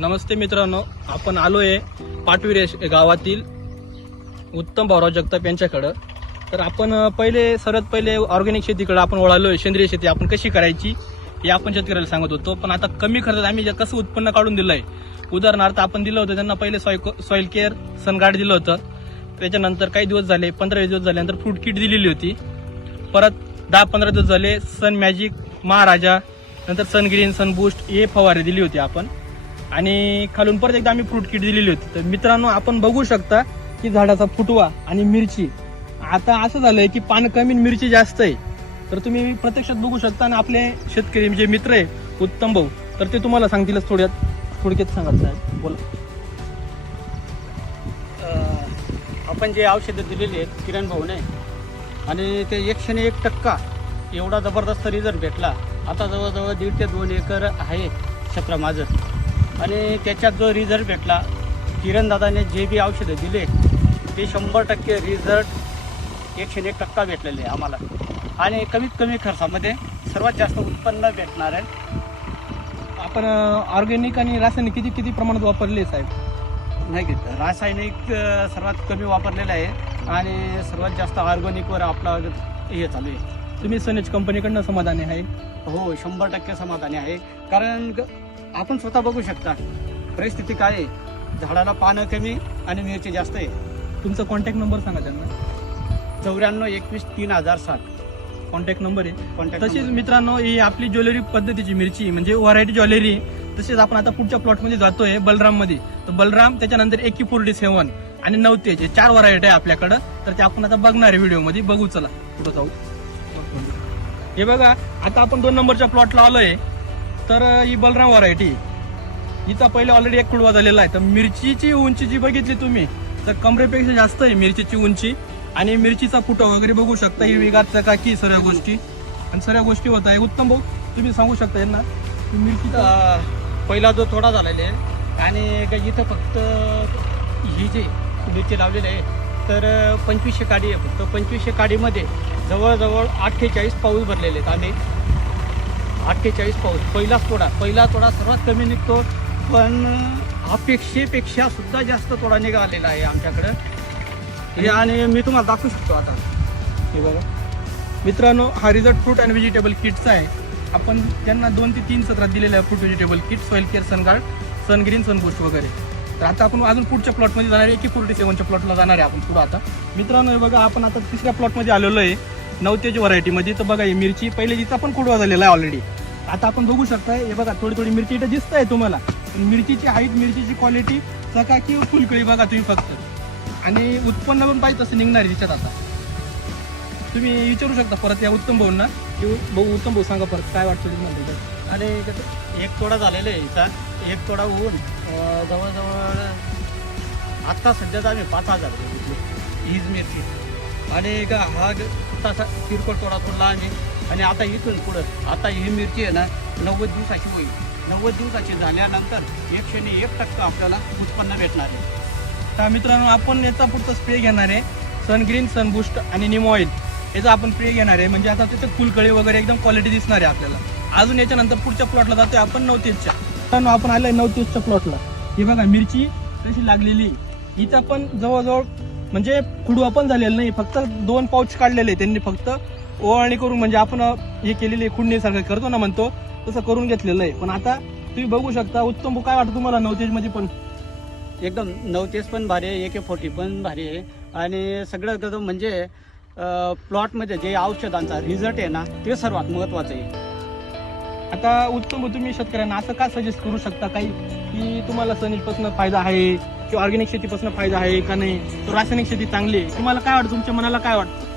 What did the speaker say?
नमस्ते मित्रांनो आपण आलो आहे पाटविरेश गावातील उत्तम भाऊराव जगताप यांच्याकडं. तर आपण पहिले सर्वात पहिले ऑर्गॅनिक शेतीकडे आपण वळालोय सेंद्रिय शेती आपण कशी करायची हे आपण शेतकऱ्याला सांगत होतो. पण आता कमी खर्चात आम्ही जे कसं उत्पन्न काढून दिलं आहे उदाहरणार्थ आपण दिलं होतं त्यांना पहिले सॉय सॉईल केअर सनगार्ड दिलं होतं. त्याच्यानंतर काही दिवस झाले पंधरा दिवस झाल्यानंतर फ्रूट किट दिलेली होती. परत दहा पंधरा दिवस झाले सन मॅजिक महाराजा नंतर सन ग्रीन सन बूस्ट हे फवारे दिली होती आपण. आणि खालून परत एकदा आम्ही फ्रूट किट दिलेली होती. तर मित्रांनो आपण बघू शकता की झाडाचा फुटवा आणि मिरची. आता असं झालंय की पान कमी मिरची जास्त आहे. तर तुम्ही प्रत्यक्षात बघू शकता आणि आपले शेतकरी जे मित्र आहे उत्तम भाऊ तर ते तुम्हाला सांगतीलच थोड्यात. थोडक्यात सांगत साहेब बोला. आपण जे औषधं दिलेली आहेत किरण भाऊने आणि ते एकशे एक टक्का एवढा जबरदस्त रिझल्ट भेटला. आता जवळजवळ दीड ते दोन एकर आहे क्षेत्र माझं. आणि त्याच्यात जो रिझल्ट भेटला किरणदादाने जे बी औषधं दिले ते शंभर टक्के रिझल्ट एकशे एक टक्का भेटलेले आहे आम्हाला. आणि कमीत कमी खर्चामध्ये सर्वात जास्त उत्पन्न भेटणार आहे. आपण ऑर्गॅनिक आणि रासायनिक किती किती प्रमाणात वापरले साहेब? नाही रासायनिक सर्वात कमी वापरलेलं आहे. आणि सर्वात जास्त ऑर्गॅनिकवर आपला हे चालू आहे. तुम्ही सनेज कंपनीकडनं समाधानी आहे? हो शंभर टक्के समाधानी आहे. कारण ग- आपण स्वतः बघू शकता परिस्थिती काय आहे? झाडाला पानं कमी आणि मिरची जास्त आहे. तुमचा कॉन्टॅक्ट नंबर सांगा त्यांना. चौऱ्याण्णव एकवीस तीन हजार सात. कॉन्टॅक्ट नंबर आहे. कॉन्टॅक्ट तशीच मित्रांनो ही आपली ज्वेलरी पद्धतीची मिरची म्हणजे व्हरायटी ज्वेलरी. तसेच आपण आता पुढच्या प्लॉटमध्ये जातोय बलराममध्ये तर बलराम त्याच्यानंतर एकी फोर्टी सेव्हन आणि नवतेज हे चार व्हरायटी आहे आपल्याकडं. तर ते आपण आता बघणार आहे व्हिडिओमध्ये. बघू चला. पुढे जाऊ. हे बघा आता आपण दोन नंबरच्या प्लॉटला आलोय. तर ही बलराम व्हरायटी हिचा पहिले ऑलरेडी एक खुडवा झालेला आहे. तर मिरचीची उंची जी बघितली तुम्ही तर कमरेपेक्षा जास्त आहे मिरचीची उंची. आणि मिरचीचा फुटो वगैरे बघू शकता. ही विघातचा का की सर्व गोष्टी. आणि सर्व गोष्टी होत आहे. उत्तम भाऊ तुम्ही सांगू शकता यांना. की मिरचीचा पहिला जो थोडा झालेला आहे. आणि इथं फक्त ही जी मिरची लावलेली आहे तर पंचवीसशे काडी आहे फक्त. पंचवीसशे काडीमध्ये जवळजवळ अठ्ठेचाळीस पाऊस भरलेले आहेत. आम्ही अठ्ठेचाळीस पाऊस पहिलाच तोडा. पहिला तोडा सर्वात कमी निघतो पण अपेक्षेपेक्षा सुद्धा जास्त तोडा निघालेला आहे आमच्याकडं. हे आणि मी तुम्हाला दाखवू शकतो आता. हे बघा. मित्रांनो हा रिझल्ट फ्रूट अँड व्हेजिटेबल किटचा आहे. आपण त्यांना दोन ते तीन सत्रात दिलेलं आहे fruit vegetable kit soil care Sunguard Sungreen Sunboost वगैरे. तर आता आपण अजून पुढच्या प्लॉटमध्ये जाणार आहे. की फोर्टी सेवनच्या प्लॉटला जाणार आहे आपण पुढं आता. मित्रांनो हे बघा आपण आता तिसऱ्या प्लॉटमध्ये आलेलो आहे. नवतेज व्हरायटीमध्ये. तर बघा ही मिरची पहिले जिचा पण कुडवा झालेला आहे ऑलरेडी आता आपण बघू शकता हे बघा थोडी थोडी मिरची इथं दिसत आहे तुम्हाला. पण मिरचीची हाईट मिरचीची क्वालिटी चकाकी किंवा फुलकळी बघा तुम्ही फक्त. आणि उत्पन्न पण पाहिजे तसं निघणार आहे तिच्यात आता. तुम्ही विचारू शकता परत या उत्तम भाऊंना. की भाऊ उत्तम भाऊ सांगा परत काय वाटतं तुम्हाला त्याच्यात? आणि कसं एक तोडा झालेला आहे हिचा एक तोडा होऊन जवळजवळ आत्ता सध्याच आम्ही पाच हजार हीच मिरची. आणि का हा तसा किरकोळ तोडा तोडला आम्ही. आणि आता इथून पुढं आता ही मिरची आहे ना नव्वद दिवसाची होईल. नव्वद दिवसाची झाल्यानंतर एकशे आणि एक टक्का आपल्याला उत्पन्न भेटणार आहे. तर मित्रांनो आपण याचा पुढचा स्प्रे घेणार आहे. सन ग्रीन सन बूस्ट आणि निमो ऑइल याचा आपण प्रे घेणार आहे म्हणजे आता त्याचं फुलकळी वगैरे एकदम क्वालिटी दिसणार आहे आपल्याला. अजून याच्यानंतर पुढच्या प्लॉटला जातोय आपण नवतीसच्या. मित्रांनो आपण आलोय नवतीसच्या प्लॉटला ही बघा मिरची कशी लागलेली. इथं हिचा पण जवळजवळ म्हणजे खुडवा पण झालेला नाही फक्त दोन पाऊच काढलेले त्यांनी फक्त. ओवाळणी करून म्हणजे आपण हे केलेली आहे, खुडणीसारखं करतो ना म्हणतो तसं करून घेतलेलं आहे. पण आता तुम्ही बघू शकता उत्तम काय वाटतं तुम्हाला नवतेजमध्ये पण? एकदम नवतेज पण भारी आहे एके फोर्टी पण भारी आहे. आणि सगळं कसं म्हणजे प्लॉटमध्ये जे औषधांचा रिझल्ट आहे ना ते सर्वात महत्त्वाचं आहे. आता उत्तम तुम्ही शेतकऱ्यांना असं का सजेस्ट करू शकता काही? की तुम्हाला सनीपासून फायदा आहे किंवा ऑर्गॅनिक शेतीपासून फायदा आहे का नाही? तर रासायनिक शेती चांगली आहे. तुम्हाला काय वाटतं? तुमच्या मनाला काय वाटतं?